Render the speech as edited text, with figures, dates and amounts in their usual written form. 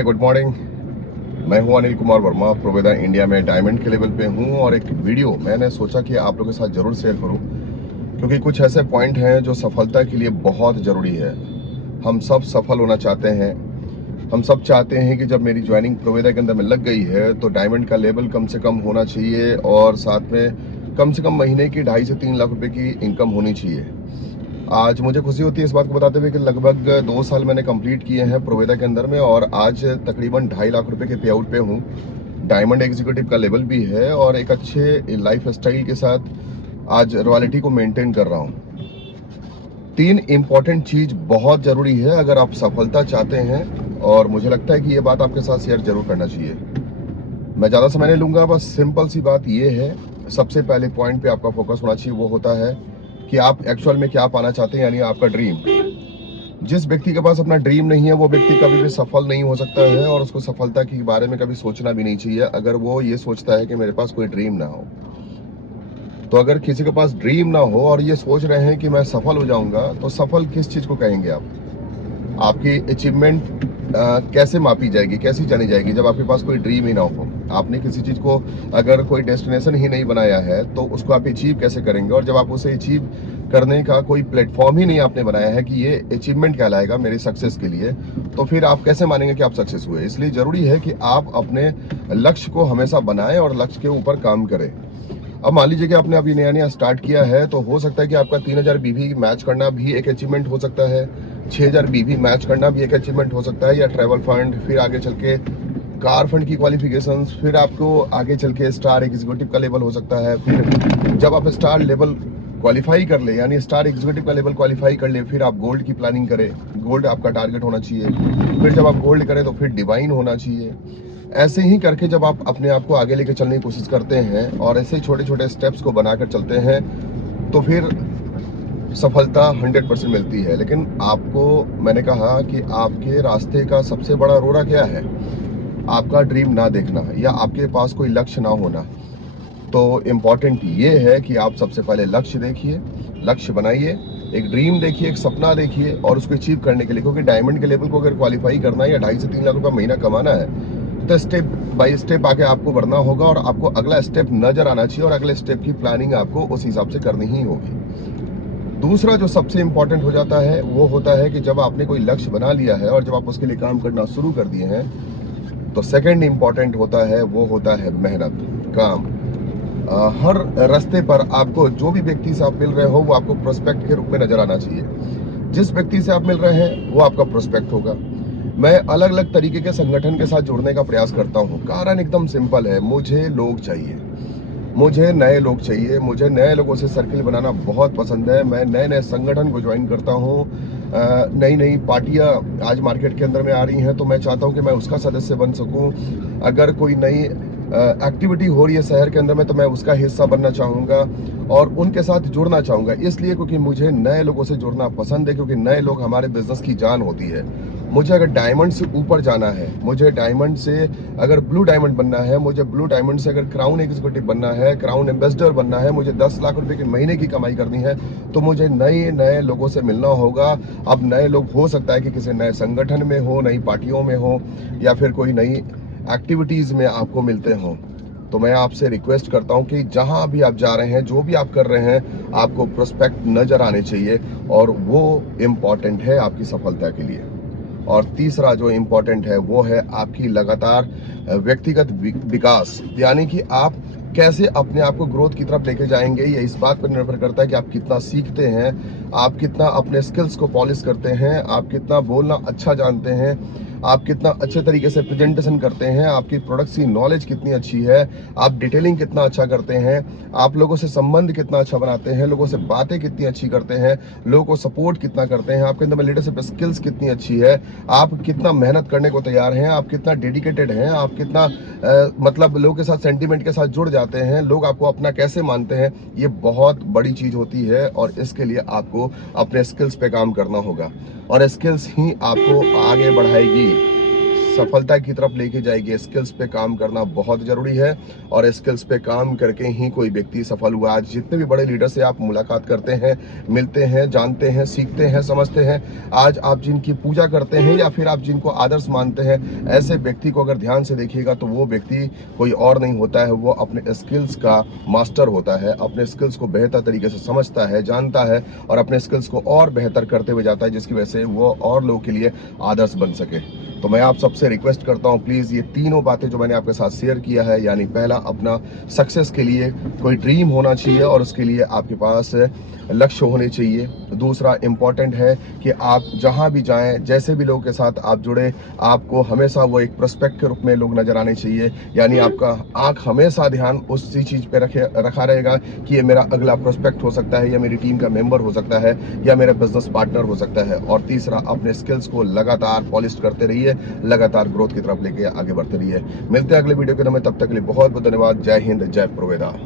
हाय, good morning. मैं हूं Anil Kumar Verma, प्रोवेदा India में डायमंड के लेवल पे हूं और एक वीडियो मैंने सोचा कि आप लोगों के साथ जरूर शेयर करूं, क्योंकि कुछ ऐसे पॉइंट हैं जो सफलता के लिए बहुत ज़रूरी है। हम सब सफल होना चाहते हैं। हम सब चाहते हैं कि जब मेरी ज्वाइनिंग प्रोवेदा के अंदर में लग गई है तो डायमंड का लेवल कम से कम होना चाहिए और साथ में कम से कम महीने की 2.5 से 3 लाख रुपए की इनकम होनी चाहिए। आज मुझे खुशी होती है इस बात को बताते हुए कि लगभग 2 साल मैंने कंप्लीट किए हैं प्रोवेदा के अंदर में और आज तकरीबन 2.5 लाख रुपए के पे आउट पे हूँ। डायमंड एग्जीक्यूटिव का लेवल भी है और एक अच्छे लाइफ स्टाइल के साथ आज रॉयल्टी को मेंटेन कर रहा हूँ। 3 इम्पॉर्टेंट चीज बहुत जरूरी है अगर आप सफलता चाहते हैं और मुझे लगता है कि ये बात आपके साथ शेयर जरूर करना चाहिए। मैं ज़्यादा समय नहीं लूंगा, बस सिंपल सी बात ये है। सबसे पहले पॉइंट पे आपका फोकस होना चाहिए, वो होता है कि आप एक्चुअल में क्या पाना चाहते हैं, यानी आपका ड्रीम। जिस व्यक्ति के पास अपना ड्रीम नहीं है वो व्यक्ति कभी भी सफल नहीं हो सकता है और उसको सफलता के बारे में कभी सोचना भी नहीं चाहिए अगर वो ये सोचता है कि मेरे पास कोई ड्रीम ना हो। तो अगर किसी के पास ड्रीम ना हो और ये सोच रहे हैं कि मैं सफल हो जाऊंगा, तो सफल किस चीज को कहेंगे आप? आपकी अचीवमेंट कैसे मापी जाएगी, कैसी जानी जाएगी जब आपके पास कोई ड्रीम ही ना हो? आपने किसी चीज को अगर कोई डेस्टिनेशन ही नहीं बनाया है तो उसको आप अचीव कैसे करेंगे? और जब आप उसे अचीव करने का कोई प्लेटफॉर्म ही नहीं आपने बनाया है कि ये अचीवमेंट कहलाएगा मेरी सक्सेस के लिए, तो फिर आप कैसे मानेंगे कि आप सक्सेस हुए? इसलिए जरूरी है कि आप अपने लक्ष्य को हमेशा बनाएं और लक्ष्य के ऊपर काम करें। अब मान लीजिए कि आपने अभी नया नया स्टार्ट किया है, तो हो सकता है कि आपका 3000 बीवी मैच करना भी एक अचीवमेंट हो सकता है, 6000 बीवी मैच करना भी एक अचीवमेंट हो सकता है, या ट्रैवल फंड, फिर आगे चल के कार फंड की क्वालिफिकेशन, फिर आपको आगे चल के स्टार एग्जीक्यूटिव का लेवल हो सकता है। फिर जब आप स्टार लेवल क्वालिफाई कर ले, यानी स्टार एग्जीक्यूटिव का लेवल क्वालिफाई कर ले, फिर आप गोल्ड की प्लानिंग करें। गोल्ड आपका टारगेट होना चाहिए। फिर जब आप गोल्ड करें तो फिर डिवाइन होना चाहिए। ऐसे ही करके जब आप अपने आप को आगे लेके चलने की कोशिश करते हैं और ऐसे छोटे छोटे स्टेप्स को बनाकर चलते हैं, तो फिर सफलता 100% मिलती है। लेकिन आपको मैंने कहा कि आपके रास्ते का सबसे बड़ा रोड़ा क्या है? आपका ड्रीम ना देखना या आपके पास कोई लक्ष्य ना होना। तो इम्पॉर्टेंट ये है कि आप सबसे पहले लक्ष्य देखिए, लक्ष्य बनाइए, एक ड्रीम देखिए, एक सपना देखिए और उसको अचीव करने के लिए, क्योंकि डायमंड के लेवल को अगर क्वालिफाई करना है या 2.5 से 3 लाख रुपया महीना कमाना है, तो स्टेप बाय स्टेप आगे आपको बढ़ना होगा और आपको अगला स्टेप नजर आना चाहिए और अगले स्टेप की प्लानिंग आपको उस हिसाब से करनी ही होगी। दूसरा जो सबसे इंपॉर्टेंट हो जाता है वो होता है कि जब आपने कोई लक्ष्य बना लिया है और जब आप उसके लिए काम करना शुरू कर दिए हैं, तो सेकंड इंपॉर्टेंट होता है वो होता है मेहनत, काम। हर रास्ते पर आपको जो भी व्यक्ति से आप मिल रहे हो वो आपको प्रोस्पेक्ट के रूप में नजर आना चाहिए। जिस व्यक्ति से आप मिल रहे हैं वो आपका प्रोस्पेक्ट होगा। मैं अलग अलग तरीके के संगठन के साथ जुड़ने का प्रयास करता हूँ। कारण एकदम सिंपल है, मुझे लोग चाहिए, मुझे नए लोग चाहिए, मुझे नए लोगों से सर्किल बनाना बहुत पसंद है। मैं नए नए संगठन को ज्वाइन करता हूँ। नई नई पार्टियां आज मार्केट के अंदर में आ रही हैं, तो मैं चाहता हूँ कि मैं उसका सदस्य बन सकूँ। अगर कोई नई एक्टिविटी हो रही है शहर के अंदर में, तो मैं उसका हिस्सा बनना चाहूँगा और उनके साथ जुड़ना चाहूँगा। इसलिए क्योंकि मुझे नए लोगों से जुड़ना पसंद है, क्योंकि नए लोग हमारे बिजनेस की जान होती है। मुझे अगर डायमंड से ऊपर जाना है, मुझे डायमंड से अगर ब्लू डायमंड बनना है, मुझे ब्लू डायमंड से अगर क्राउन एग्जीक्यूटिव बनना है, क्राउन एम्बेसडर बनना है, मुझे 10 लाख रुपए के महीने की कमाई करनी है, तो मुझे नए नए लोगों से मिलना होगा। अब नए लोग हो सकता है कि किसी नए संगठन में हो, नई पार्टियों में हो, या फिर कोई नई एक्टिविटीज में आपको मिलते हो। तो मैं आपसे रिक्वेस्ट करता हूं कि जहां भी आप जा रहे हैं, जो भी आप कर रहे हैं, आपको प्रोस्पेक्ट नजर आने चाहिए और वो इम्पॉर्टेंट है आपकी सफलता के लिए। और तीसरा जो इम्पोर्टेंट है वो है आपकी लगातार व्यक्तिगत विकास, यानी कि आप कैसे अपने आप को ग्रोथ की तरफ लेके जाएंगे। ये इस बात पर निर्भर करता है कि आप कितना सीखते हैं, आप कितना अपने स्किल्स को पॉलिश करते हैं, आप कितना बोलना अच्छा जानते हैं, आप कितना अच्छे तरीके से प्रेजेंटेशन करते हैं, आपकी प्रोडक्ट्स की नॉलेज कितनी अच्छी है, आप डिटेलिंग कितना अच्छा करते हैं, आप लोगों से संबंध कितना अच्छा बनाते हैं, लोगों से बातें कितनी अच्छी करते हैं, लोगों को सपोर्ट कितना करते हैं, आपके अंदर में लीडरशिप स्किल्स कितनी अच्छी है, आप कितना मेहनत करने को तैयार हैं, आप कितना डेडिकेटेड हैं, आप कितना मतलब लोगों के साथ सेंटीमेंट के साथ जुड़ जाते हैं, लोग आपको अपना कैसे मानते हैं। ये बहुत बड़ी चीज होती है और इसके लिए आपको अपने स्किल्स पे काम करना होगा और स्किल्स ही आपको आगे बढ़ाएगी। सफलता की तरफ लेके जाएगी। स्किल्स पे काम करना बहुत जरूरी है और स्किल्स पे काम करके ही कोई व्यक्ति सफल हुआ। आज जितने भी बड़े लीडर से आप मुलाकात करते हैं, मिलते हैं, जानते हैं, सीखते हैं, समझते हैं, आज आप जिनकी पूजा करते हैं या फिर आप जिनको आदर्श मानते हैं, ऐसे व्यक्ति को अगर ध्यान से देखिएगा तो वो व्यक्ति कोई और नहीं होता है, वो अपने स्किल्स का मास्टर होता है, अपने स्किल्स को बेहतर तरीके से समझता है, जानता है और अपने स्किल्स को और बेहतर करते हुए जाता है, जिसकी वजह से वो और लोगों के लिए आदर्श बन सके। तो मैं आप सबसे रिक्वेस्ट करता हूं, प्लीज ये तीनों बातें जो मैंने आपके साथ शेयर किया है, यानी पहला, अपना सक्सेस के लिए कोई ड्रीम होना चाहिए और उसके लिए आपके पास लक्ष्य होने चाहिए। दूसरा इंपॉर्टेंट है कि आप जहां भी जाएं, जैसे भी लोगों के साथ आप जुड़े, आपको हमेशा वो एक प्रोस्पेक्ट के रूप में लोग नजर आने चाहिए, यानी आपका आंख हमेशा ध्यान उसी चीज पे रखा रहेगा कि ये मेरा अगला प्रोस्पेक्ट हो सकता है, या मेरी टीम का मेंबर हो सकता है, या मेरा बिजनेस पार्टनर हो सकता है। और तीसरा, अपने स्किल्स को लगातार पॉलिश करते रहिए, लगातार ग्रोथ की तरफ लेके आगे बढ़ते रहिए। मिलते हैं अगले वीडियो के अंदर, तब तक के लिए बहुत बहुत धन्यवाद। जय हिंद, जय प्रोवेदा।